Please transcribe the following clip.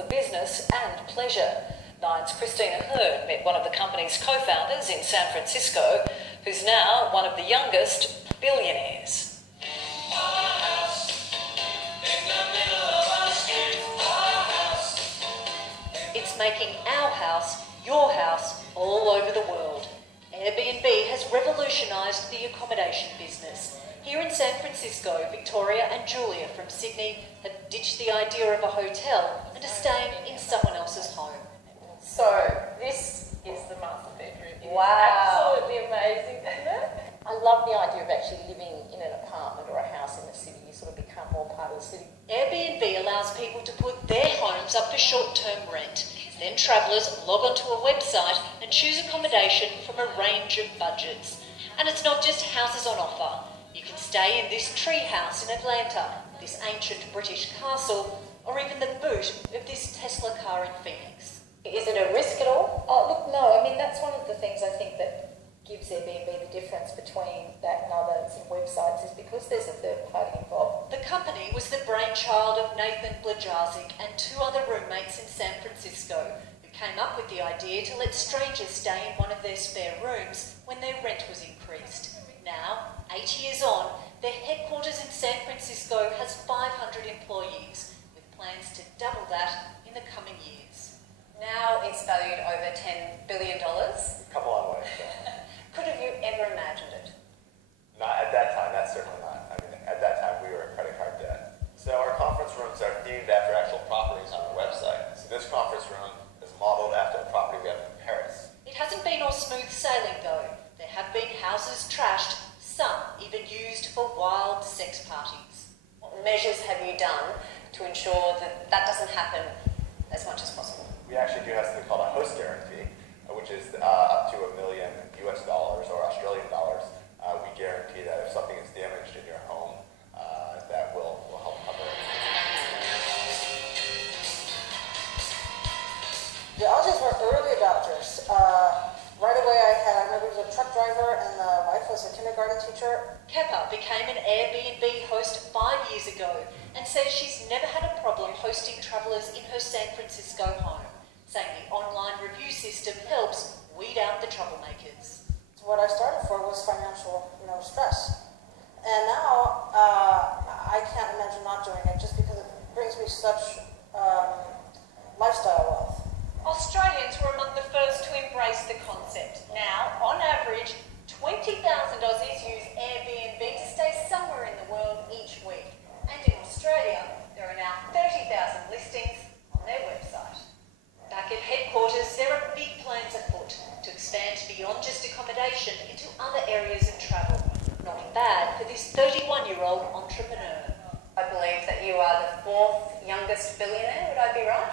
for business and pleasure. Nine's Christina Hearn met one of the company's co-founders in San Francisco, who's now one of the youngest billionaires. It's making our house, your house, all over the world. AirBnB has revolutionised the accommodation business. Here in San Francisco, Victoria and Julia from Sydney have ditched the idea of a hotel and are staying in someone else's home. So this is the master bedroom. It Wow. is absolutely amazing, isn't it? I love the idea of actually living in an apartment or a house in the city. You sort of become more part of the city. Airbnb allows people to put their homes up for short-term rent. Then travellers log onto a website and choose accommodation from a range of budgets. And it's not just houses on offer. You can stay in this tree house in Atlanta, this ancient British castle, or even the boot of this Tesla car in Phoenix. Is it a risk at all? Oh, look, no. I mean, that's one of the things I think that gives Airbnb the difference between that and other websites is because there's a third party involved. The company was the brainchild of Nathan Blajarczyk and two other roommates in San Francisco who came up with the idea to let strangers stay in one of their spare rooms when their rent was increased. Now, 8 years on, their headquarters in San Francisco has 500 employees, with plans to double that in the coming years. Now it's valued over $10 billion. Couple on ways. So. Could have you ever imagined it? Not at that time, that's certainly not. I mean, at that time we were in credit card debt. So our conference rooms are themed after actual properties on our website. So this conference room is modeled after a property we have in Paris. It hasn't been all smooth sailing though. There have been houses trashed, some even used for wild sex parties. What measures have you done to ensure that that doesn't happen as much as possible? We actually do have something called a host guarantee, which is up to $1 million US or Australian dollars. We guarantee that if something is damaged in your home, that will help cover it. The Aussies were early adopters. Right away I remember he was a truck driver and the wife was a kindergarten teacher. Keppa became an Airbnb host 5 years ago and says she's never had a problem hosting travellers in her San Francisco home, saying the online review system helps weed out the troublemakers. So what I started for was financial, stress. And now I can't imagine not doing it just because it brings me such lifestyle wealth. Australians were among the first to embrace the concept. Now, on average, 20,000 Aussies use Airbnb to stay somewhere in the world each week. And in Australia, there are now 30,000 listings on their website. Back at headquarters, there are big plans afoot to expand beyond just accommodation into other areas of travel. Not bad for this 31-year-old entrepreneur. I believe that you are the fourth youngest billionaire, would I be right?